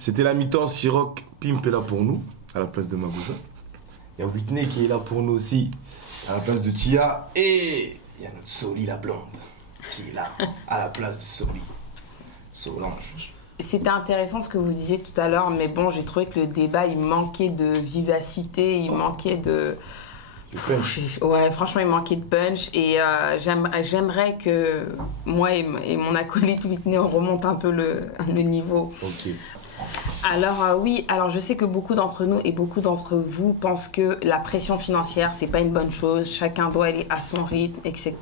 C'était la mi-temps, Siroc Pimp est là pour nous, à la place de Mabouza. Il y a Whitney qui est là pour nous aussi, à la place de Tia. Et il y a notre Soli la blonde, qui est là, à la place de Soli. Solange. C'était intéressant ce que vous disiez tout à l'heure, mais bon, j'ai trouvé que le débat, il manquait de vivacité, il manquait de... Ouais, franchement, il manquait de punch. Et j'aimerais que moi et mon acolyte Whitney, on remonte un peu le niveau. Ok. Alors oui, alors je sais que beaucoup d'entre nous et beaucoup d'entre vous pensent que la pression financière, c'est pas une bonne chose. Chacun doit aller à son rythme, etc.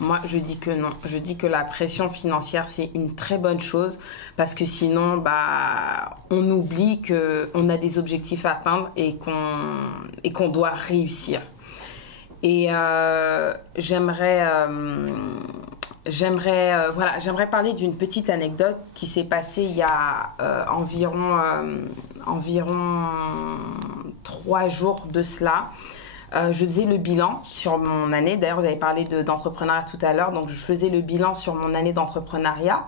Moi, je dis que non. Je dis que la pression financière, c'est une très bonne chose parce que sinon, bah, on oublie qu'on a des objectifs à atteindre et qu'on doit réussir. Et j'aimerais parler d'une petite anecdote qui s'est passée il y a environ 3 jours de cela. Je faisais le bilan sur mon année. D'ailleurs, vous avez parlé d'entrepreneuriat tout à l'heure. Donc, je faisais le bilan sur mon année d'entrepreneuriat.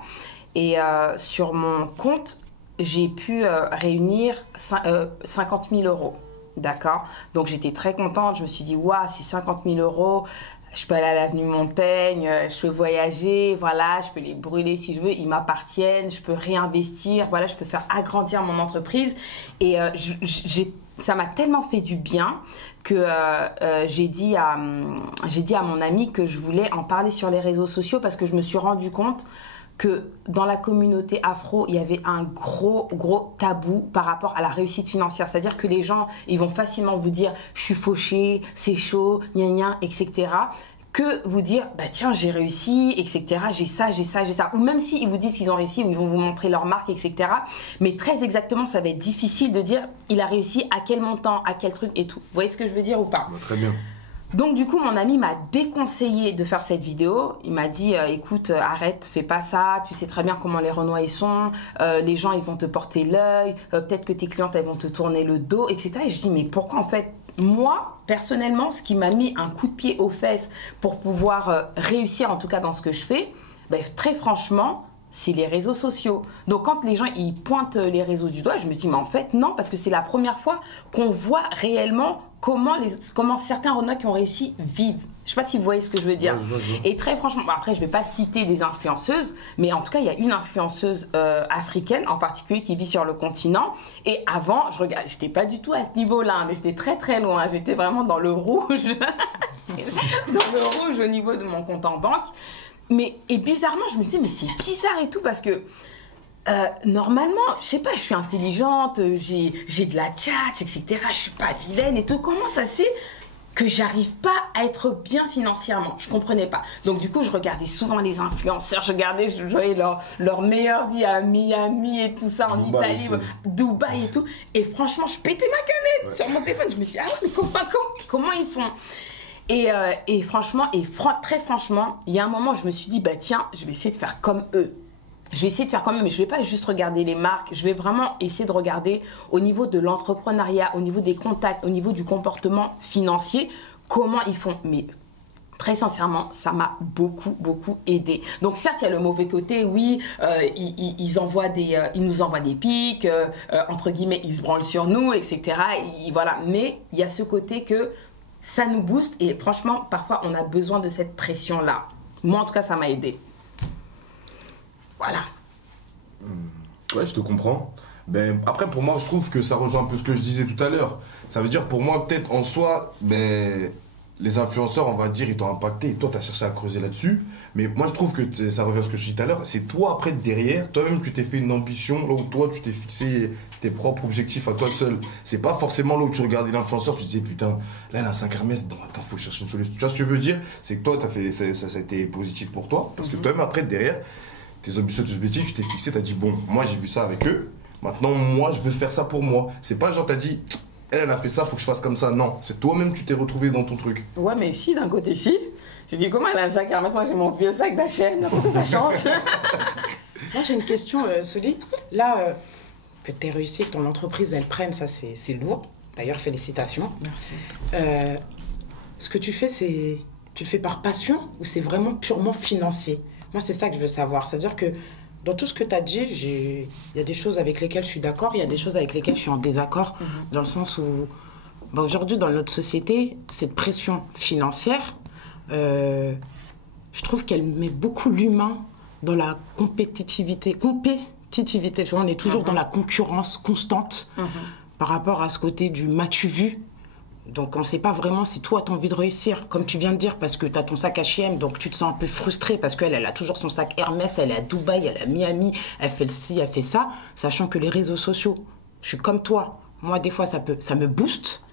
Et sur mon compte, j'ai pu réunir 50 000 euros. D'accord? Donc, j'étais très contente. Je me suis dit, waouh, c'est 50 000 euros. Je peux aller à l'avenue Montaigne, je peux voyager, voilà, je peux les brûler si je veux, ils m'appartiennent, je peux réinvestir, voilà, je peux faire agrandir mon entreprise. Et ça m'a tellement fait du bien que j'ai dit à mon ami que je voulais en parler sur les réseaux sociaux parce que je me suis rendu compte que dans la communauté afro, il y avait un gros tabou par rapport à la réussite financière. C'est-à-dire que les gens, ils vont facilement vous dire « je suis fauché, c'est chaud, gna gna, etc. » que vous dire « bah tiens, j'ai réussi, etc. J'ai ça, j'ai ça, j'ai ça. » Ou même s'ils vous disent qu'ils ont réussi, ou ils vont vous montrer leur marque, etc. Mais très exactement, ça va être difficile de dire « il a réussi à quel montant, à quel truc et tout. » Vous voyez ce que je veux dire ou pas? Très bien. Donc du coup, mon ami m'a déconseillé de faire cette vidéo. Il m'a dit, écoute, arrête, fais pas ça. Tu sais très bien comment les Renois ils sont. Les gens, ils vont te porter l'œil. Peut-être que tes clientes, elles vont te tourner le dos, etc. Et je dis, mais pourquoi en fait, moi, personnellement, ce qui m'a mis un coup de pied aux fesses pour pouvoir réussir, en tout cas dans ce que je fais, ben, très franchement, c'est les réseaux sociaux. Donc quand les gens ils pointent les réseaux du doigt, je me dis, mais en fait, non, parce que c'est la première fois qu'on voit réellement comment certains Renois qui ont réussi vivent. Je ne sais pas si vous voyez ce que je veux dire. Ouais. Et très franchement, après je ne vais pas citer des influenceuses, mais en tout cas il y a une influenceuse africaine en particulier qui vit sur le continent. Et avant, je n'étais pas du tout à ce niveau-là, mais j'étais très loin. J'étais vraiment dans le rouge, au niveau de mon compte en banque. Et bizarrement, je me disais, mais c'est bizarre et tout parce que normalement, je sais pas, je suis intelligente, j'ai de la tchatch, etc. Je suis pas vilaine et tout. Comment ça se fait que j'arrive pas à être bien financièrement? Je comprenais pas. Donc du coup, je regardais souvent les influenceurs, je voyais leur meilleure vie à Miami et tout ça, en Italie, Dubaï et tout. Et franchement, je pétais ma canette sur mon téléphone. Je me dis, ah ouais, mais comment ils font? Et franchement, très franchement, il y a un moment où je me suis dit, bah tiens, je vais essayer de faire comme eux. Je vais essayer de faire comme eux, mais je ne vais pas juste regarder les marques. Je vais vraiment essayer de regarder au niveau de l'entrepreneuriat, au niveau des contacts, au niveau du comportement financier, comment ils font. Mais très sincèrement, ça m'a beaucoup aidé. Donc certes, il y a le mauvais côté, oui, ils nous envoient des pics, entre guillemets, ils se branlent sur nous, etc. Voilà. Mais il y a ce côté que ça nous booste et franchement, parfois, on a besoin de cette pression-là. Moi, en tout cas, ça m'a aidé. Voilà. Ouais, je te comprends. Ben, après, pour moi, je trouve que ça rejoint un peu ce que je disais tout à l'heure. Ça veut dire, pour moi, peut-être en soi, ben, les influenceurs, on va dire, ils t'ont impacté et toi, tu as cherché à creuser là-dessus. Mais moi, je trouve que ça revient à ce que je disais tout à l'heure. C'est toi, après, derrière, toi-même, tu t'es fait une ambition, là où toi, tu t'es fixé tes propres objectifs à toi seul. C'est pas forcément là où tu regardais l'influenceur, tu disais, putain, là, elle a un 5 Hermès, bon, attends, faut chercher une solution. Tu vois ce que je veux dire? C'est que toi, ça a été positif pour toi. Parce que toi-même, après, derrière, tes objectifs, tu t'es fixé, tu as dit, bon, moi, j'ai vu ça avec eux. Maintenant, moi, je veux faire ça pour moi. C'est pas genre, t'as dit, elle a fait ça, faut que je fasse comme ça. Non, c'est toi-même, tu t'es retrouvé dans ton truc. Ouais, mais si, d'un côté, si. J'ai dit, comment elle a un sac Hermès? Moi, j'ai mon vieux sac d'H&M. Pourquoi ça change? Moi, j'ai une question, Soli. Là, que tu aies réussi, que ton entreprise, elle prenne, ça, c'est lourd. D'ailleurs, félicitations. Merci. Ce que tu fais, tu le fais par passion ou c'est vraiment purement financier? Moi, c'est ça que je veux savoir. Ça veut dire que Dans tout ce que tu as dit, il y a des choses avec lesquelles je suis d'accord, il y a des choses avec lesquelles je suis en désaccord, dans le sens où aujourd'hui, dans notre société, cette pression financière, je trouve qu'elle met beaucoup l'humain dans la compétitivité. Tu vois, on est toujours dans la concurrence constante par rapport à ce côté du m'as-tu vu. Donc on ne sait pas vraiment si toi tu as envie de réussir, comme tu viens de dire, parce que tu as ton sac H&M, donc tu te sens un peu frustrée parce qu'elle a toujours son sac Hermès, elle est à Dubaï, elle est à Miami, elle fait ci, elle fait ça, sachant que les réseaux sociaux, je suis comme toi, moi des fois ça me booste,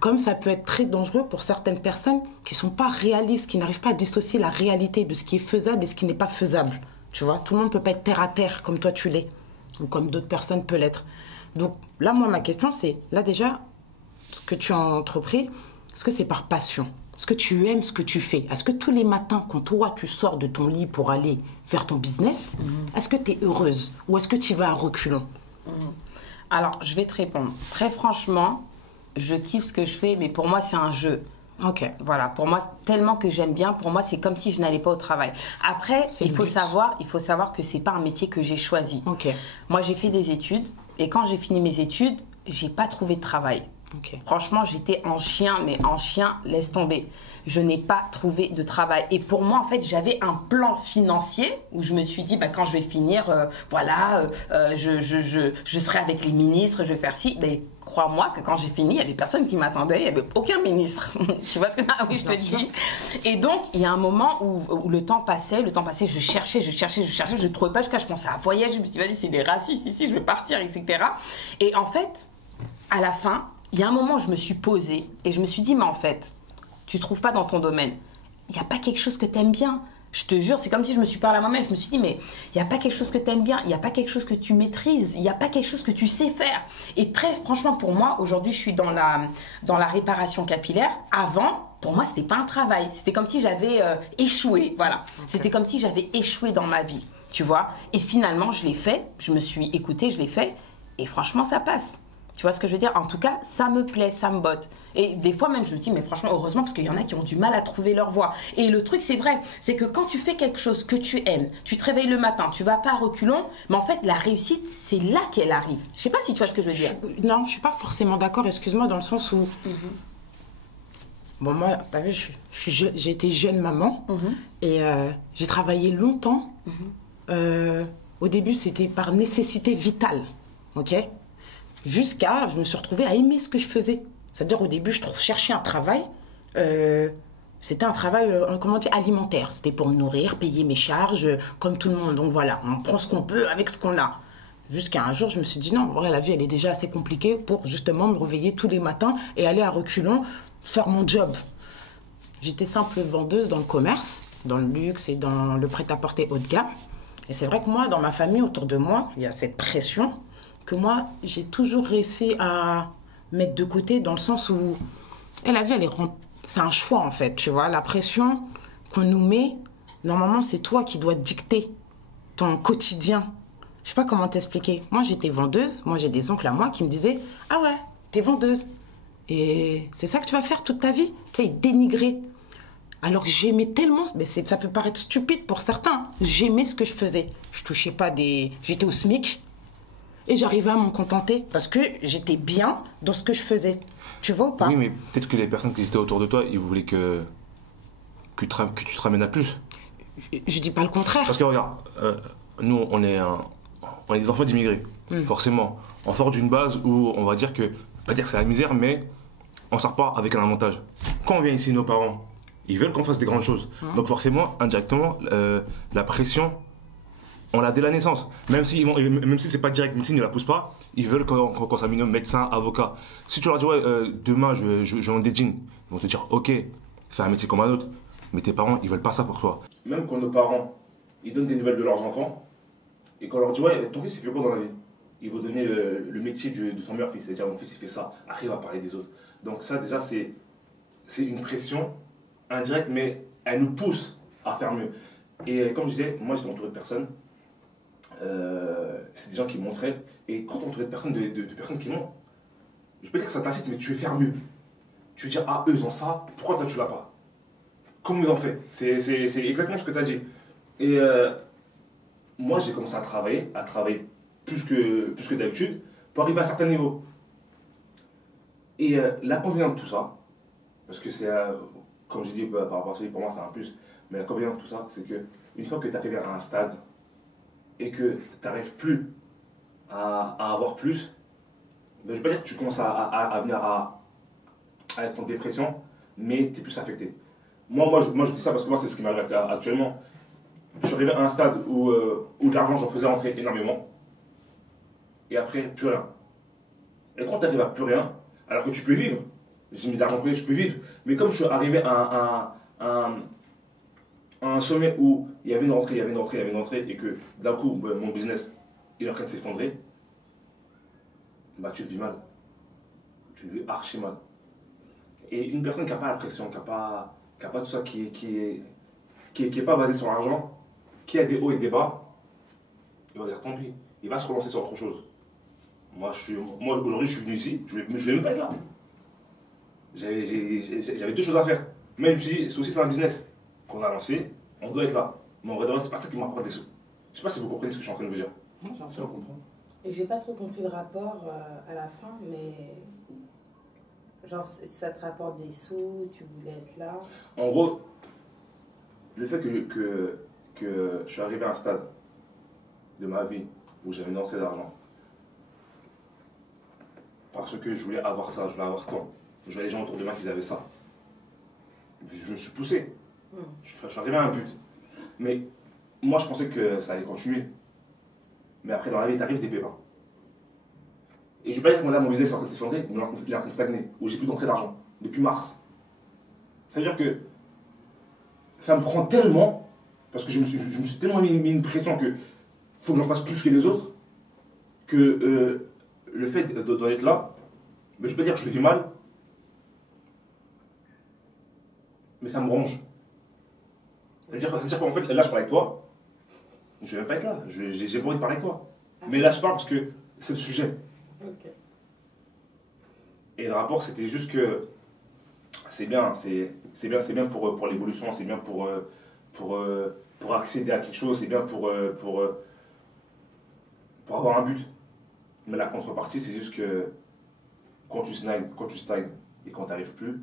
comme ça peut être très dangereux pour certaines personnes qui ne sont pas réalistes, qui n'arrivent pas à dissocier la réalité de ce qui est faisable et ce qui n'est pas faisable. Tu vois, tout le monde ne peut pas être terre à terre comme toi tu l'es, ou comme d'autres personnes peuvent l'être. Donc là, moi, ma question c'est, là déjà, ce que tu as entrepris, est-ce que c'est par passion? Est-ce que tu aimes ce que tu fais? Est-ce que tous les matins, quand toi, tu sors de ton lit pour aller faire ton business, est-ce que tu es heureuse? Ou est-ce que tu vas à reculons? Alors, je vais te répondre. Très franchement, je kiffe ce que je fais, mais pour moi, c'est un jeu. Ok. Voilà, pour moi, tellement que j'aime bien, pour moi, c'est comme si je n'allais pas au travail. Après, il faut savoir que c'est pas un métier que j'ai choisi. Ok. Moi, j'ai fait des études, et quand j'ai fini mes études, j'ai pas trouvé de travail. Okay. Franchement, j'étais en chien, mais en chien, laisse tomber. Je n'ai pas trouvé de travail. Et pour moi, en fait, j'avais un plan financier où je me suis dit, quand je vais finir, je serai avec les ministres, je vais faire ci. Mais crois-moi que quand j'ai fini, il y avait personne qui m'attendait, il n'y avait aucun ministre. Tu vois ce que je te dis. Et donc, il y a un moment où le temps passait, je cherchais, je ne trouvais pas, je pensais à voyage, je me suis dit, vas-y, c'est des racistes ici, je vais partir, etc. Et en fait, à la fin, il y a un moment où je me suis posée et je me suis dit, mais en fait, tu ne trouves pas dans ton domaine. Il n'y a pas quelque chose que tu aimes bien. Je te jure, c'est comme si je me suis parlé à moi-même. Je me suis dit, mais il n'y a pas quelque chose que tu aimes bien. Il n'y a pas quelque chose que tu maîtrises. Il n'y a pas quelque chose que tu sais faire. Et très franchement, pour moi, aujourd'hui, je suis dans la réparation capillaire. Avant, pour moi, ce n'était pas un travail. C'était comme si j'avais échoué. Voilà. Okay. C'était comme si j'avais échoué dans ma vie. Tu vois. Et finalement, je l'ai fait. Je me suis écoutée, je l'ai fait. Et franchement, ça passe. Tu vois ce que je veux dire? En tout cas, ça me plaît, ça me botte. Et des fois même, je me dis, mais franchement, heureusement, parce qu'il y en a qui ont du mal à trouver leur voie. Et le truc, c'est vrai, c'est que quand tu fais quelque chose que tu aimes, tu te réveilles le matin, tu vas pas à reculons, mais en fait, la réussite, c'est là qu'elle arrive. Je sais pas si tu vois ce que je veux dire. Non, je suis pas forcément d'accord, excuse-moi, dans le sens où... Bon, moi, t'as vu, j'ai été jeune maman et j'ai travaillé longtemps. Au début, c'était par nécessité vitale, ok? Jusqu'à, je me suis retrouvée à aimer ce que je faisais. C'est-à-dire, au début, je cherchais un travail. C'était un travail, comment dire, alimentaire. C'était pour me nourrir, payer mes charges, comme tout le monde. Donc voilà, on prend ce qu'on peut avec ce qu'on a. Jusqu'à un jour, je me suis dit, non, vrai, la vie, elle est déjà assez compliquée pour justement me réveiller tous les matins et aller à reculons faire mon job. J'étais simple vendeuse dans le commerce, dans le luxe et dans le prêt-à-porter haut de gamme. Et c'est vrai que moi, dans ma famille, autour de moi, il y a cette pression que moi, j'ai toujours réussi à mettre de côté dans le sens où la vie, c'est un choix en fait, tu vois. La pression qu'on nous met, normalement, c'est toi qui dois dicter ton quotidien. Je sais pas comment t'expliquer. Moi, j'étais vendeuse. Moi, j'ai des oncles à moi qui me disaient « Ah ouais, t'es vendeuse. Et c'est ça que tu vas faire toute ta vie ?» Tu sais, dénigrer. Alors, j'aimais tellement, mais ça peut paraître stupide pour certains. J'aimais ce que je faisais. Je touchais pas des... J'étais au SMIC. Et j'arrivais à m'en contenter parce que j'étais bien dans ce que je faisais. Tu vois ou pas? Oui, mais peut-être que les personnes qui étaient autour de toi, ils voulaient que tu te ramènes à plus. Je dis pas le contraire. Parce que regarde, nous, on est des enfants d'immigrés. Forcément, on sort d'une base où on va dire que, pas dire que c'est la misère, mais on sort pas avec un avantage. Quand on vient ici, nos parents, ils veulent qu'on fasse des grandes choses. Donc forcément, indirectement, la pression, on l'a dès la naissance. Même si c'est pas direct, médecine ne la pousse pas, ils veulent qu'on soit minimum médecin, avocat. Si tu leur dis, ouais, demain je vends des jeans, ils vont te dire, ok, c'est un métier comme un autre, mais tes parents, ils veulent pas ça pour toi. Même quand nos parents, ils donnent des nouvelles de leurs enfants, et qu'on leur dit, ouais, ton fils, il fait quoi dans la vie? Ils vont donner le métier de son meilleur fils. C'est-à-dire, mon fils, il fait ça, après, il va parler des autres. Donc ça, déjà, c'est une pression indirecte, mais elle nous pousse à faire mieux. Et comme je disais, moi, j'étais entouré de personnes. C'est des gens qui montraient, et quand on trouve des personnes, de personnes qui montrent, je peux dire que ça t'incite, mais tu veux faire mieux. Tu veux dire, ah, eux ils ont ça, pourquoi toi tu l'as pas? Comment ils ont fait? C'est exactement ce que tu as dit. Et moi, j'ai commencé à travailler plus que d'habitude, pour arriver à un certain niveau. Et l'inconvénient de tout ça, parce que c'est, comme j'ai dit, par rapport à celui, pour moi, c'est un plus, mais l'inconvénient de tout ça, c'est que une fois que tu arrives à un stade et que tu n'arrives plus à avoir plus, ben, je ne veux pas dire que tu commences à venir à être en dépression, mais tu es plus affecté. Moi, je dis ça parce que moi, c'est ce qui m'arrive actuellement. Je suis arrivé à un stade où de l'argent, j'en faisais rentrer énormément, et après, plus rien. Et quand tu arrives à plus rien, alors que tu peux vivre, j'ai mis de l'argent de côté, je peux vivre, mais comme je suis arrivé à un sommet où il y avait une rentrée, il y avait une rentrée, il y avait une rentrée, et que d'un coup, ben, mon business il est en train de s'effondrer, bah tu le vis mal. Tu le vis archi mal. Et une personne qui n'a pas la pression, qui n'a pas tout ça, qui est pas basé sur l'argent, qui a des hauts et des bas, il va dire tant pis. Il va se relancer sur autre chose. Moi aujourd'hui, je suis venu ici, je vais même pas être là. J'avais deux choses à faire. Mais je me suis dit, c'est aussi un business qu'on a lancé, on doit être là. Mais en vrai, c'est pas ça qui m'apporte des sous. Je sais pas si vous comprenez ce que je suis en train de vous dire. Non, j'ai Ça, on comprend. Et j'ai pas trop compris le rapport à la fin, mais genre ça te rapporte des sous, tu voulais être là. En gros, le fait que je suis arrivé à un stade de ma vie où j'avais une entrée d'argent, parce que je voulais avoir ça, je voulais avoir tant. Je voyais les gens autour de moi qui avaient ça. Je me suis poussé. Je suis arrivé à un but. Mais moi, je pensais que ça allait continuer. Mais après, dans la vie, t'arrives des pépins. Et je ne vais pas dire que mon business est en train de s'effondrer, mais il est en train de stagner, où j'ai plus d'entrée d'argent, depuis mars. Ça veut dire que ça me prend tellement, parce que je me suis tellement mis une pression que faut que j'en fasse plus que les autres, que le fait d'en être là, mais je peux dire que je le vis mal, mais ça me ronge. C'est-à-dire qu'en fait, là je parle avec toi, je vais même pas être là, j'ai pas envie de parler avec toi. Mais là je parle parce que c'est le sujet. Ok. Et le rapport c'était juste que c'est bien pour l'évolution, c'est bien pour accéder à quelque chose, c'est bien pour avoir un but. Mais la contrepartie c'est juste que quand tu stagnes et quand tu n'arrives plus,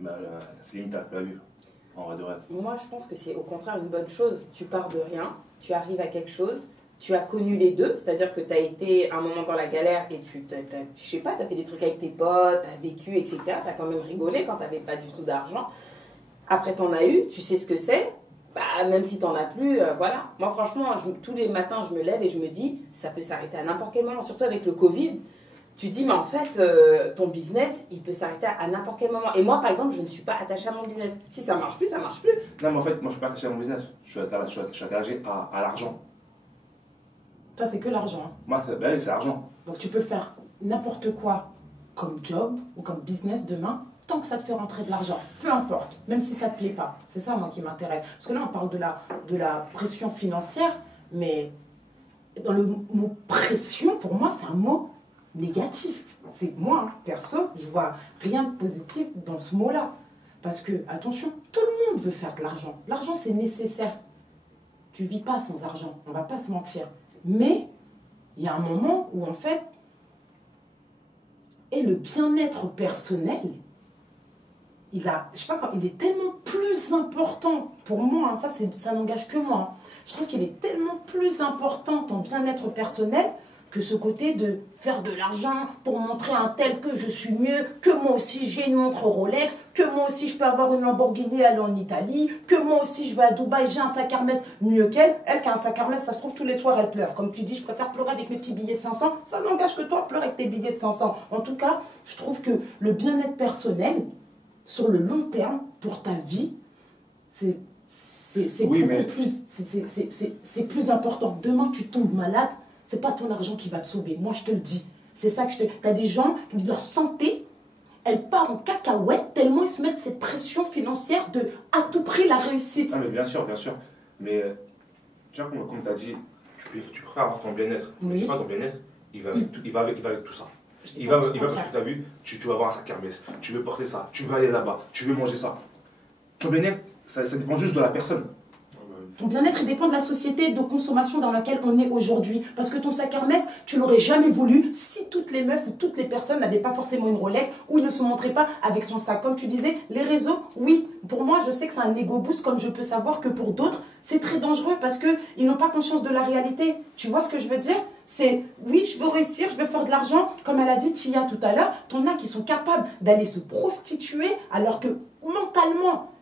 bah, c'est limite à la vivre. En vrai de vrai. Moi, je pense que c'est au contraire une bonne chose. Tu pars de rien, tu arrives à quelque chose, tu as connu les deux, c'est-à-dire que tu as été un moment dans la galère et je sais pas, tu as fait des trucs avec tes potes, tu as vécu, etc. Tu as quand même rigolé quand tu n'avais pas du tout d'argent. Après, tu en as eu, tu sais ce que c'est. Bah, même si tu n'en as plus, voilà. Moi, franchement, tous les matins, je me lève et je me dis, ça peut s'arrêter à n'importe quel moment, surtout avec le Covid. Tu dis, mais en fait, ton business, il peut s'arrêter à n'importe quel moment. Et moi, par exemple, je ne suis pas attachée à mon business. Si ça marche plus, ça marche plus. Non, mais en fait, moi je suis pas attaché à mon business, je suis attaché à l'argent. Toi, c'est que l'argent. Hein. Moi, c'est l'argent. Donc, tu peux faire n'importe quoi comme job ou comme business demain, tant que ça te fait rentrer de l'argent. Peu importe, même si ça ne te plaît pas. C'est ça, moi, qui m'intéresse. Parce que là, on parle de la pression financière, mais dans le mot pression, pour moi, c'est un mot négatif. C'est moi, hein, perso, je vois rien de positif dans ce mot-là. Parce que, attention, tout le monde veut faire de l'argent. L'argent, c'est nécessaire. Tu vis pas sans argent, on va pas se mentir. Mais, il y a un moment où, en fait, et le bien-être personnel, il est tellement plus important pour moi, hein, ça n'engage que moi. Hein. Je trouve qu'il est tellement plus important ton bien-être personnel que ce côté de faire de l'argent pour montrer à un tel que je suis mieux, que moi aussi j'ai une montre Rolex, que moi aussi je peux avoir une Lamborghini aller en Italie, que moi aussi je vais à Dubaï, j'ai un sac Hermès mieux qu'elle. Elle qui a un sac Hermès, ça se trouve tous les soirs elle pleure. Comme tu dis, je préfère pleurer avec mes petits billets de 500, ça n'engage que toi, pleure avec tes billets de 500. En tout cas, je trouve que le bien-être personnel, sur le long terme, pour ta vie, c'est Oui, beaucoup mais... plus, c'est plus important. Demain tu tombes malade, c'est pas ton argent qui va te sauver. Moi, je te le dis. C'est ça que je te... T'as des gens qui disent leur santé, elle part en cacahuète tellement ils se mettent cette pression financière de à tout prix la réussite. Ah, mais bien sûr, bien sûr. Mais tu vois, comme tu as dit, tu préfères avoir ton bien-être. Oui. Mais des fois, ton bien-être, il va avec tout ça. Il va parce que tu as vu, tu vas avoir un sac Hermès, tu veux porter ça, tu veux aller là-bas, tu veux manger ça. Ton bien-être, ça dépend juste de la personne. Ton bien-être, il dépend de la société de consommation dans laquelle on est aujourd'hui. Parce que ton sac Hermès, tu l'aurais jamais voulu si toutes les meufs ou toutes les personnes n'avaient pas forcément une Rolex ou ne se montraient pas avec son sac. Comme tu disais, les réseaux, oui, pour moi, je sais que c'est un ego boost, comme je peux savoir que pour d'autres, c'est très dangereux parce qu'ils n'ont pas conscience de la réalité. Tu vois ce que je veux dire? C'est, oui, je veux réussir, je veux faire de l'argent. Comme elle a dit Tia tout à l'heure, t'en as qui sont capables d'aller se prostituer alors que mentalement,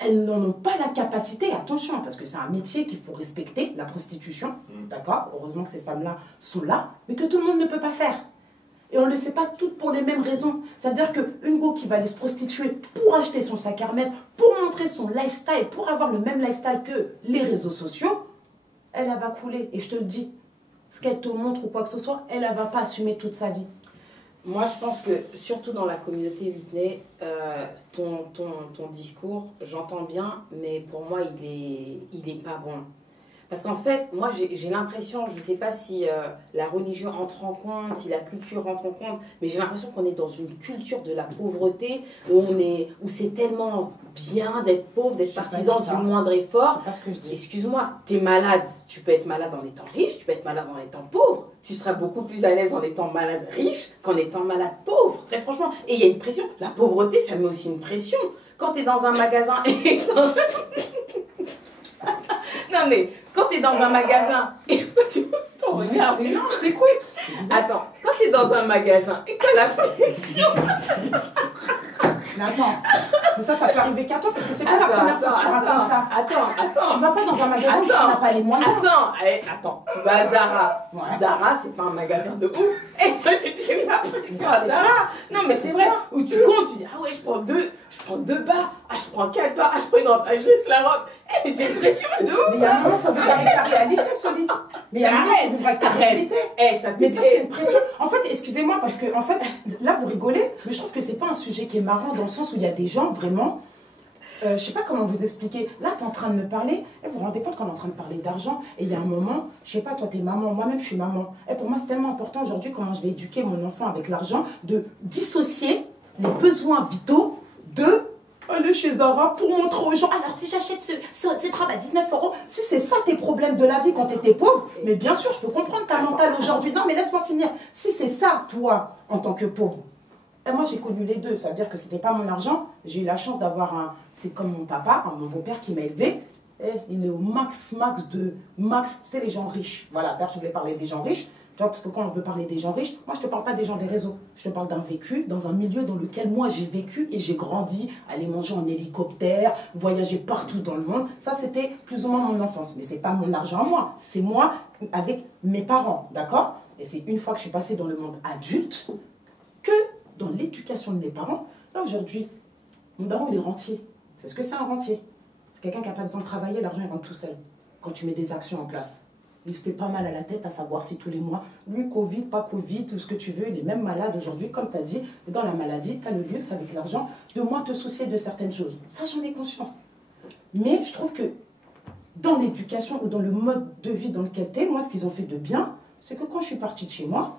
elles n'en ont pas la capacité. Attention, parce que c'est un métier qu'il faut respecter, la prostitution. D'accord? Heureusement que ces femmes-là sont là, mais que tout le monde ne peut pas faire. Et on ne le fait pas toutes pour les mêmes raisons. C'est-à-dire qu'une go qui va aller se prostituer pour acheter son sac Hermès, pour montrer son lifestyle, pour avoir le même lifestyle que les réseaux sociaux, elle va couler. Et je te le dis, ce qu'elle te montre ou quoi que ce soit, elle ne va pas assumer toute sa vie. Moi, je pense que, surtout dans la communauté Whitney, ton discours, j'entends bien, mais pour moi, il est pas bon. Parce qu'en fait, moi, j'ai l'impression, je ne sais pas si la religion entre en compte, si la culture entre en compte, mais j'ai l'impression qu'on est dans une culture de la pauvreté, où c'est tellement bien d'être pauvre, d'être partisan du moindre effort. C'est pas ce que je dis. Excuse-moi, tu es malade, tu peux être malade en étant riche, tu peux être malade en étant pauvre. Tu seras beaucoup plus à l'aise en étant malade riche qu'en étant malade pauvre, très franchement. Et il y a une pression. La pauvreté, ça met aussi une pression. Quand tu es dans un magasin et... Non mais, quand tu es dans un magasin et tu t'en regardes, Non, je t'écoute. attends, quand tu es dans un magasin et que tu as la pression... Mais attends, mais ça peut arriver qu'à toi parce que c'est pas la première fois que tu racontes ça. Attends. Tu vas pas dans un magasin où tu n'as pas les moyens. Attends, tu vas à Zara. Ouais. Zara, c'est pas un magasin de ouf. Et moi, j'ai mis la pression à Zara. Non, mais c'est vrai, où tu comptes, tu dis, ah ouais, je prends deux bas, ah, je prends 4 bas, ah, je prends une robe, ah, je laisse la robe. Eh, mais c'est une pression de ouf. Mais il y a un moment, il faut vivre avec ta réalité, Soli. Mais il y a un moment, il faut vivre avec ta réalité. Mais ça, c'est une pression. En fait, excusez-moi, parce que, en fait, là, vous rigolez, mais je trouve que c'est pas un sujet qui est marrant dans le sens où il y a des gens, vraiment, je sais pas comment vous expliquer. Là, tu es en train de me parler, et vous vous rendez compte qu'on est en train de parler d'argent, et il y a un moment, je sais pas, toi, tu es maman, moi-même, je suis maman. Et pour moi, c'est tellement important aujourd'hui, comment je vais éduquer mon enfant avec l'argent, de dissocier les besoins vitaux de aller chez Zara pour montrer aux gens, alors si j'achète cette robe à 19 €, si c'est ça tes problèmes de la vie quand tu étais pauvre, mais bien sûr, je peux comprendre ta mentale aujourd'hui. Non, mais laisse-moi finir. Si c'est ça, toi, en tant que pauvre, et moi j'ai connu les deux, ça veut dire que c'était pas mon argent, j'ai eu la chance d'avoir c'est comme mon papa, mon beau-père qui m'a élevé, et il est au max, c'est les gens riches. Voilà, d'ailleurs je voulais parler des gens riches. Tu vois, parce que quand on veut parler des gens riches, moi je te parle pas des gens des réseaux. Je te parle d'un vécu, dans un milieu dans lequel moi j'ai vécu et j'ai grandi, aller manger en hélicoptère, voyager partout dans le monde. Ça c'était plus ou moins mon enfance. Mais c'est pas mon argent à moi, c'est moi avec mes parents, d'accord? Et c'est une fois que je suis passée dans le monde adulte que dans l'éducation de mes parents, là aujourd'hui, mon daron il est rentier. C'est ce que c'est un rentier. C'est quelqu'un qui n'a pas besoin de travailler, l'argent il rentre tout seul. Quand tu mets des actions en place. Il se fait pas mal à la tête à savoir si tous les mois, lui, Covid, pas Covid, tout ce que tu veux, il est même malade aujourd'hui, comme tu as dit. Dans la maladie, tu as le luxe avec l'argent de moins te soucier de certaines choses. Ça, j'en ai conscience. Mais je trouve que dans l'éducation ou dans le mode de vie dans lequel tu es, moi, ce qu'ils ont fait de bien, c'est que quand je suis partie de chez moi,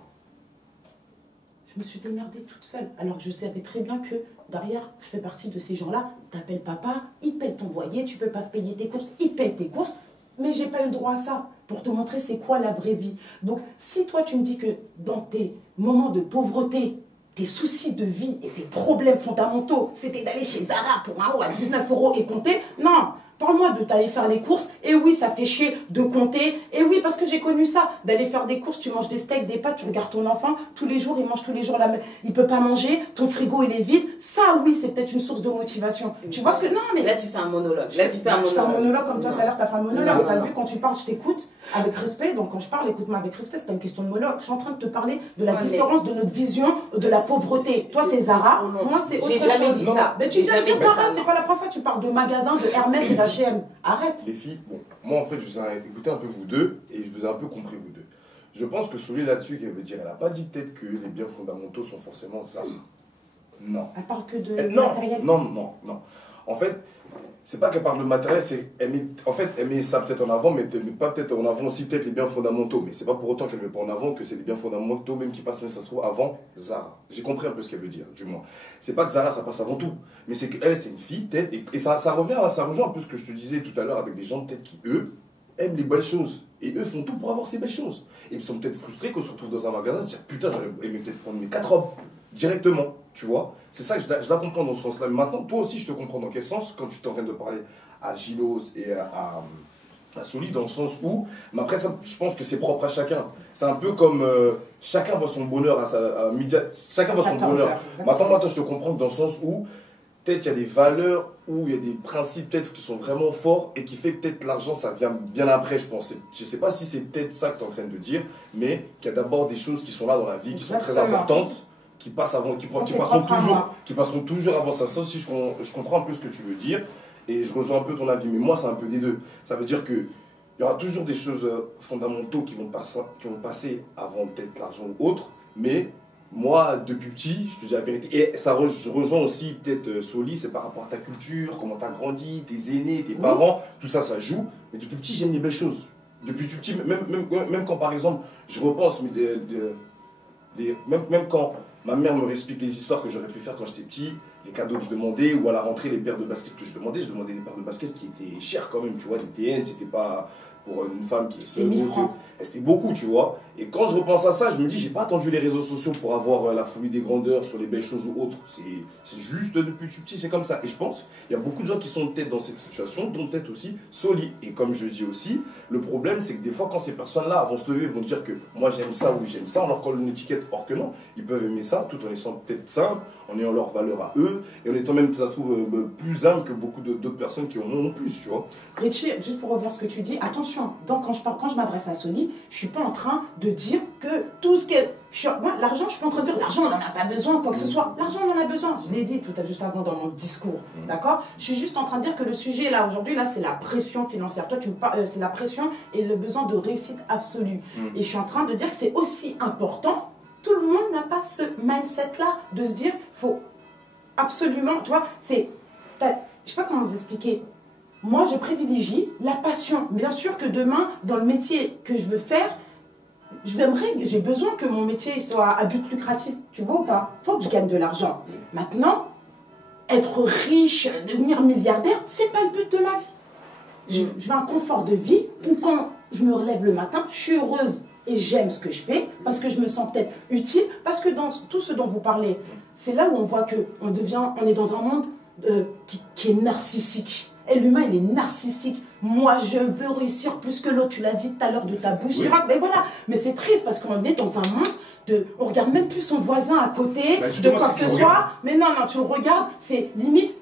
je me suis démerdée toute seule. Alors que je savais très bien que derrière, je fais partie de ces gens-là. Tu appelles papa, il paye ton loyer, tu peux pas payer tes courses, il paye tes courses. Mais j'ai pas eu le droit à ça pour te montrer c'est quoi la vraie vie. Donc, si toi, tu me dis que dans tes moments de pauvreté, tes soucis de vie et tes problèmes fondamentaux, c'était d'aller chez Zara pour un haut à 19 € et compter, non. Parle-moi de t'aller faire les courses. Et oui, ça fait chier de compter. Et oui, parce que j'ai connu ça. D'aller faire des courses, tu manges des steaks, des pâtes, tu regardes ton enfant. Tous les jours, il mange tous les jours la même. Il peut pas manger. Ton frigo, il est vide. Ça, oui, c'est peut-être une source de motivation. Tu vois ce que... Non, mais... Là, tu fais un monologue. Je fais un monologue comme toi tout à l'heure, tu as fait un monologue. Tu as vu, quand tu parles, je t'écoute avec respect. Donc, quand je parle, écoute-moi avec respect. C'est pas une question de monologue. Je suis en train de te parler de la différence de notre vision de la pauvreté. Toi, c'est Zara. Moi, c'est autre chose. J'ai jamais dit ça. Mais tu viens de dire Zara, c'est pas la première fois que tu parles de magasins, de Hermès et d'H&M. Arrête. Les filles, bon, moi en fait je vous ai écouté un peu vous deux et je vous ai un peu compris vous deux. Je pense que Soleil là-dessus, qu'elle veut dire, elle n'a pas dit peut-être que les biens fondamentaux sont forcément ça. Non. Elle parle que de Non, matériel. non. En fait, c'est pas qu'elle parle de matériel, c'est en fait, elle met ça peut-être en avant, mais elle met pas peut-être en avant aussi peut-être les biens fondamentaux. Mais c'est pas pour autant qu'elle met pas en avant que c'est les biens fondamentaux, même qui passent, même ça se trouve, avant Zara. J'ai compris un peu ce qu'elle veut dire, du moins. C'est pas que Zara, ça passe avant tout, mais c'est qu'elle, c'est une fille, peut-être, et ça rejoint un peu ce que je te disais tout à l'heure avec des gens peut-être qui, eux, aiment les belles choses. Et eux font tout pour avoir ces belles choses. Et ils sont peut-être frustrés qu'on se retrouve dans un magasin et se dire putain, j'aurais aimé peut-être prendre mes 4 robes directement, tu vois. C'est ça que je la comprends dans ce sens-là. Mais maintenant, toi aussi, je te comprends dans quel sens quand tu t'es en train de parler à Gilos et à Soli, dans le sens où, mais après, ça, je pense que c'est propre à chacun. C'est un peu comme chacun voit son bonheur à midi, chacun voit son bonheur. Maintenant, moi, toi, je te comprends dans le sens où peut-être il y a des valeurs, où il y a des principes peut-être qui sont vraiment forts et qui fait peut-être l'argent, ça vient bien après, je pense. Je ne sais pas si c'est peut-être ça que tu es en train de dire, mais qu'il y a d'abord des choses qui sont là dans la vie, qui sont très importantes, qui passent avant, qui passeront toujours avant ça. Ça aussi, je comprends un peu ce que tu veux dire et je rejoins un peu ton avis. Mais moi, c'est un peu des deux. Ça veut dire qu'il y aura toujours des choses fondamentaux qui vont passer avant peut-être l'argent ou autre, mais moi, depuis petit, je te dis la vérité, et ça je rejoins aussi peut-être Soli, c'est par rapport à ta culture, comment tu as grandi, tes aînés, tes parents, tout ça, ça joue. Mais depuis petit, j'aime les belles choses. Depuis tout petit, même quand par exemple, je repense, même quand ma mère me réexplique les histoires que j'aurais pu faire quand j'étais petit, les cadeaux que je demandais, ou à la rentrée, les paires de baskets que je demandais des paires de baskets qui étaient chères quand même, tu vois, des TN, c'était pas pour une femme qui est seule. C'était beaucoup, tu vois. Et quand je repense à ça, je me dis, j'ai pas attendu les réseaux sociaux pour avoir la folie des grandeurs sur les belles choses ou autres. C'est juste depuis tout petit, c'est comme ça. Et je pense, il y a beaucoup de gens qui sont peut-être dans cette situation, dont peut-être aussi Soli. Et comme je dis aussi, le problème, c'est que des fois, quand ces personnes-là vont se lever, vont dire que moi j'aime ça ou j'aime ça, on leur colle une étiquette, or que non. Ils peuvent aimer ça tout en étant peut-être simples, en ayant leur valeur à eux, et en étant même, ça se trouve, plus âme que beaucoup d'autres personnes qui en ont plus, tu vois. Richie, juste pour revenir à ce que tu dis, attention, donc quand je m'adresse à Soli, je suis pas en train de dire que tout ce qu'elle... L'argent, je suis pas en train de dire l'argent, on n'en a pas besoin, quoi que ce soit. L'argent, on en a besoin. Je l'ai dit tout à juste avant dans mon discours, d'accord? Je suis juste en train de dire que le sujet, là, aujourd'hui, là, c'est la pression financière. Toi, tu me parles, c'est la pression et le besoin de réussite absolue. Et je suis en train de dire que c'est aussi important. Tout le monde n'a pas ce mindset-là de se dire, faut absolument, tu vois, c'est... Je sais pas comment vous expliquer. Moi, je privilégie la passion. Bien sûr que demain, dans le métier que je veux faire, j'ai besoin que mon métier soit à but lucratif. Tu vois ou pas? Faut que je gagne de l'argent. Maintenant, être riche, devenir milliardaire, c'est pas le but de ma vie. Je veux un confort de vie où quand je me relève le matin, je suis heureuse et j'aime ce que je fais parce que je me sens peut-être utile. Parce que dans tout ce dont vous parlez, c'est là où on voit qu'on est dans un monde qui est narcissique. Et l'humain, il est narcissique. Moi, je veux réussir plus que l'autre. Tu l'as dit tout à l'heure de ta bouche. Oui. Mais voilà. Mais c'est triste parce qu'on est dans un monde on regarde même plus son voisin à côté, de quoi que ce soit. Mais non, tu le regardes, c'est limite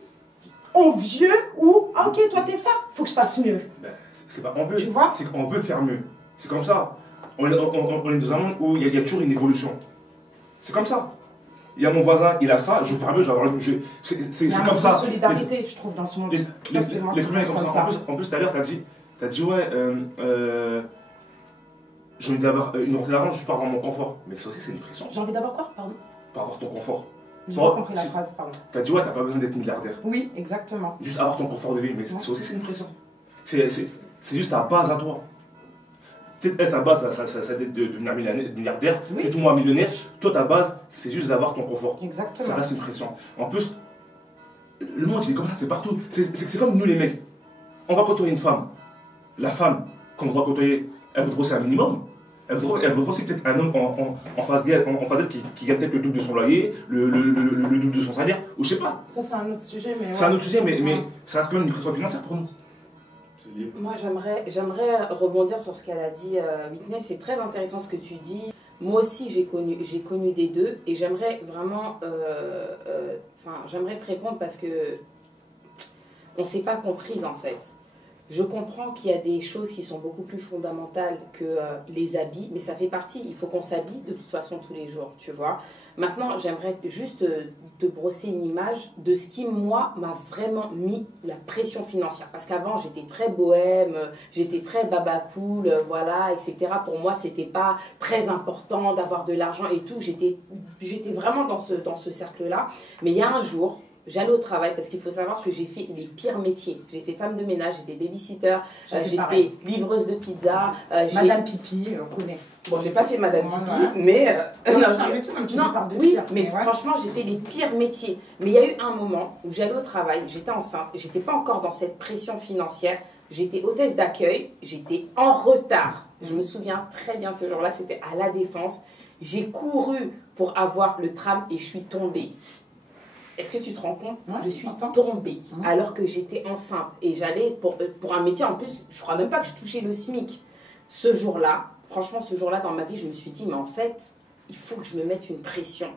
envieux ou ah, ok, toi t'es ça, faut que je fasse mieux. C'est pas envieux, c'est qu'on veut faire mieux. C'est comme ça. On est dans un monde où il y a toujours une évolution. C'est comme ça. Il y a mon voisin, il a ça, je veux faire mieux, je vais avoir le... C'est comme ça. Il y a solidarité, je trouve, dans ce monde. Les premiers comme ça. En plus, tout à l'heure, t'as dit ouais, j'ai envie d'avoir une rentrée d'argent juste pour avoir mon confort. Mais ça aussi, c'est une pression. J'ai envie d'avoir quoi, pardon? Pour avoir ton confort. J'ai pas compris la phrase, pardon. T'as dit ouais, t'as pas besoin d'être milliardaire. Oui, exactement. Juste avoir ton confort de vie, mais ça aussi, c'est une pression. C'est juste ta base à toi. Peut-être elle, sa base, ça d'être de devenir milliardaire, oui. Peut-être moi millionnaire. Toi, ta base, c'est juste d'avoir ton confort. Exactement. Ça reste une pression. En plus, le monde, c'est comme ça, c'est partout. C'est comme nous, les mecs. On va côtoyer une femme. La femme, qu'on va côtoyer, elle voudrait aussi un minimum. Elle voudrait aussi peut-être un homme en face d'elle qui gagne peut-être le double de son loyer, le double de son salaire, ou je sais pas. Ça, c'est un autre sujet, mais... C'est un autre sujet, mais ça reste quand même une pression financière pour nous. Moi, j'aimerais rebondir sur ce qu'elle a dit, Whitney. C'est très intéressant ce que tu dis. Moi aussi, j'ai connu des deux. Et j'aimerais vraiment... j'aimerais te répondre parce que on ne s'est pas comprise, en fait. Je comprends qu'il y a des choses qui sont beaucoup plus fondamentales que les habits, mais ça fait partie, il faut qu'on s'habille de toute façon tous les jours, tu vois. Maintenant, j'aimerais juste te brosser une image de ce qui, moi, m'a vraiment mis la pression financière. Parce qu'avant, j'étais très bohème, j'étais très baba cool, voilà, etc. Pour moi, c'était pas très important d'avoir de l'argent et tout. J'étais vraiment dans ce cercle-là. Mais il y a un jour j'allais au travail parce qu'il faut savoir que j'ai fait les pires métiers. J'ai fait femme de ménage, j'ai fait babysitter, j'ai fait livreuse de pizza. Madame Pipi, on connaît. Bon, j'ai pas fait Madame Pipi, mais... mais franchement, j'ai fait les pires métiers. Mais il y a eu un moment où j'allais au travail, j'étais enceinte, j'étais pas encore dans cette pression financière. J'étais hôtesse d'accueil, j'étais en retard. Je me souviens très bien ce jour-là, c'était à La Défense. J'ai couru pour avoir le tram et je suis tombée. Est-ce que tu te rends compte? Je suis tombée alors que j'étais enceinte. Et j'allais pour un métier, en plus, je crois même pas que je touchais le SMIC. Ce jour-là, franchement, ce jour-là dans ma vie, je me suis dit, mais en fait, il faut que je me mette une pression.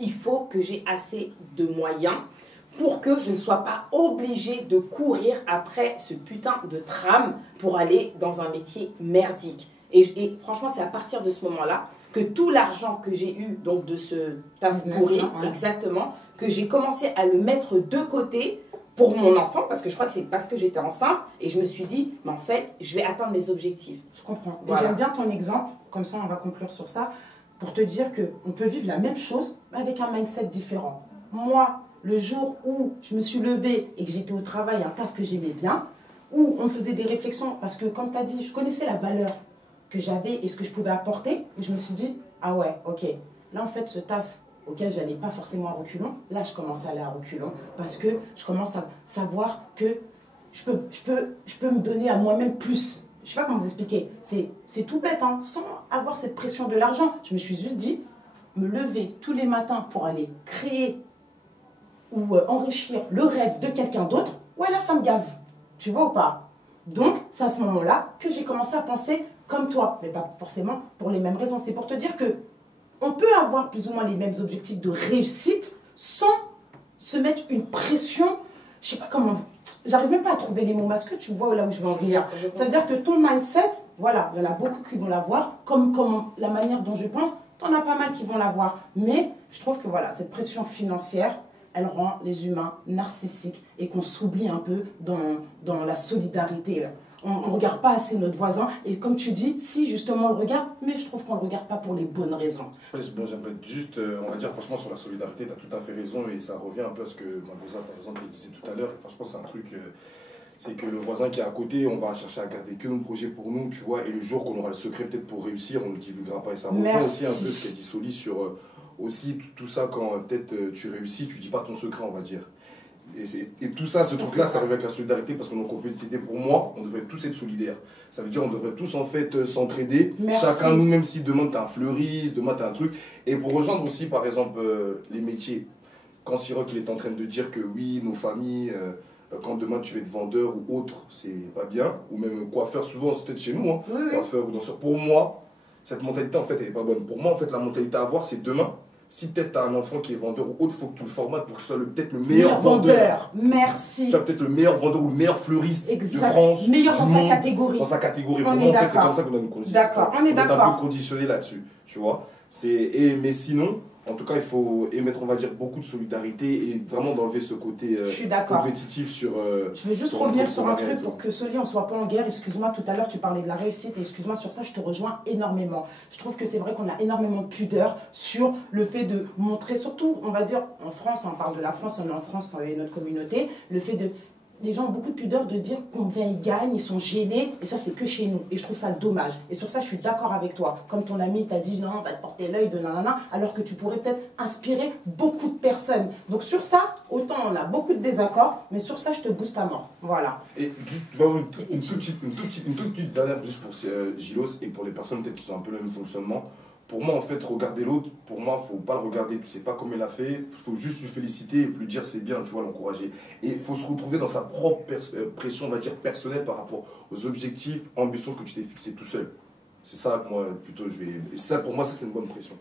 Il faut que j'ai assez de moyens pour que je ne sois pas obligée de courir après ce putain de tram pour aller dans un métier merdique. Et franchement, c'est à partir de ce moment-là que tout l'argent que j'ai eu donc de ce taf pourri, exactement, que j'ai commencé à le mettre de côté pour mon enfant, parce que je crois que c'est parce que j'étais enceinte, et je me suis dit, mais en fait, je vais atteindre mes objectifs. Je comprends. Voilà. Et j'aime bien ton exemple, comme ça on va conclure sur ça, pour te dire qu'on peut vivre la même chose avec un mindset différent. Moi, le jour où je me suis levée et que j'étais au travail, un taf que j'aimais bien, où on faisait des réflexions, parce que comme tu as dit, je connaissais la valeur que j'avais et ce que je pouvais apporter, et je me suis dit, ah ouais, ok, là en fait ce taf auquel je n'allais pas forcément à reculons, là je commence à aller à reculons, parce que je commence à savoir que je peux me donner à moi-même plus. Je ne sais pas comment vous expliquer, c'est tout bête, hein, sans avoir cette pression de l'argent. Je me suis juste dit, me lever tous les matins pour aller créer ou enrichir le rêve de quelqu'un d'autre, ouais là ça me gave, tu vois ou pas? Donc c'est à ce moment-là que j'ai commencé à penser comme toi, mais pas forcément pour les mêmes raisons. C'est pour te dire que on peut avoir plus ou moins les mêmes objectifs de réussite sans se mettre une pression, je sais pas comment, j'arrive même pas à trouver les mots, mais est-ce que tu vois là où je veux en venir? Ça veut dire que ton mindset, voilà, il y en a beaucoup qui vont l'avoir, comme la manière dont je pense, t'en as pas mal qui vont l'avoir, mais je trouve que voilà, cette pression financière, elle rend les humains narcissiques et qu'on s'oublie un peu dans la solidarité. On ne regarde pas assez notre voisin et comme tu dis, si justement on le regarde, mais je trouve qu'on ne le regarde pas pour les bonnes raisons. Bon, j'aimerais juste, on va dire franchement sur la solidarité, tu as tout à fait raison et ça revient un peu à ce que Mabosa par exemple disait tout à l'heure. Franchement c'est un truc, c'est que le voisin qui est à côté, on va chercher à garder que nos projets pour nous, tu vois, et le jour qu'on aura le secret peut-être pour réussir, on ne le divulguera pas. Et ça rejoint aussi un peu ce qu'a dit Soli sur aussi tout ça quand peut-être tu réussis, tu dis pas ton secret on va dire. Et tout ça, ce truc-là, ça revient avec la solidarité parce qu'on est en compétitivité. Pour moi, on devrait tous être solidaires. Ça veut dire on devrait tous en fait s'entraider. Chacun, nous, même si demain tu as un fleuriste, demain tu as un truc. Et pour rejoindre aussi, par exemple, les métiers. Quand Siroc il est en train de dire que oui, nos familles, quand demain tu vas être vendeur ou autre, c'est pas bien. Ou même coiffeur, souvent c'est peut-être chez nous, hein, coiffeur ou danseur. Pour moi, cette mentalité en fait, elle est pas bonne. Pour moi, en fait, la mentalité à avoir, c'est demain. Si peut-être tu as un enfant qui est vendeur ou autre, il faut que tu le formates pour qu'il soit peut-être le meilleur vendeur. Merci. Tu as peut-être le meilleur vendeur ou le meilleur fleuriste de France. Meilleur dans sa catégorie. Dans sa catégorie. Pour moi, en fait, c'est comme ça qu'on a une condition. D'accord, on est d'accord. On est un peu conditionné là-dessus, tu vois. Mais sinon, en tout cas, il faut émettre, on va dire, beaucoup de solidarité et vraiment d'enlever ce côté compétitif sur... je vais juste revenir sur un truc pour que Soli, on ne soit pas en guerre. Excuse-moi, tout à l'heure, tu parlais de la réussite et excuse-moi, sur ça, je te rejoins énormément. Je trouve que c'est vrai qu'on a énormément de pudeur sur le fait de montrer, surtout, on va dire, en France, on parle de la France, on est en France, on est notre communauté, le fait de... Les gens ont beaucoup de pudeur de dire combien ils gagnent, ils sont gênés, et ça c'est que chez nous, et je trouve ça dommage. Et sur ça je suis d'accord avec toi. Comme ton ami t'a dit non, on va te porter l'œil de nanana, alors que tu pourrais peut-être inspirer beaucoup de personnes. Donc sur ça, autant on a beaucoup de désaccords, mais sur ça je te booste à mort. Voilà. Et juste vraiment une toute petite dernière juste pour Gilos et pour les personnes peut-être qui ont un peu le même fonctionnement. Pour moi, en fait, regarder l'autre, pour moi, il ne faut pas le regarder, tu sais pas comment il a fait, il faut juste lui féliciter et lui dire c'est bien, tu vois, l'encourager. Et il faut se retrouver dans sa propre pression, on va dire, personnelle par rapport aux objectifs, ambitions que tu t'es fixé tout seul. C'est ça que moi, plutôt, je vais... Et ça, pour moi, ça, c'est une bonne pression.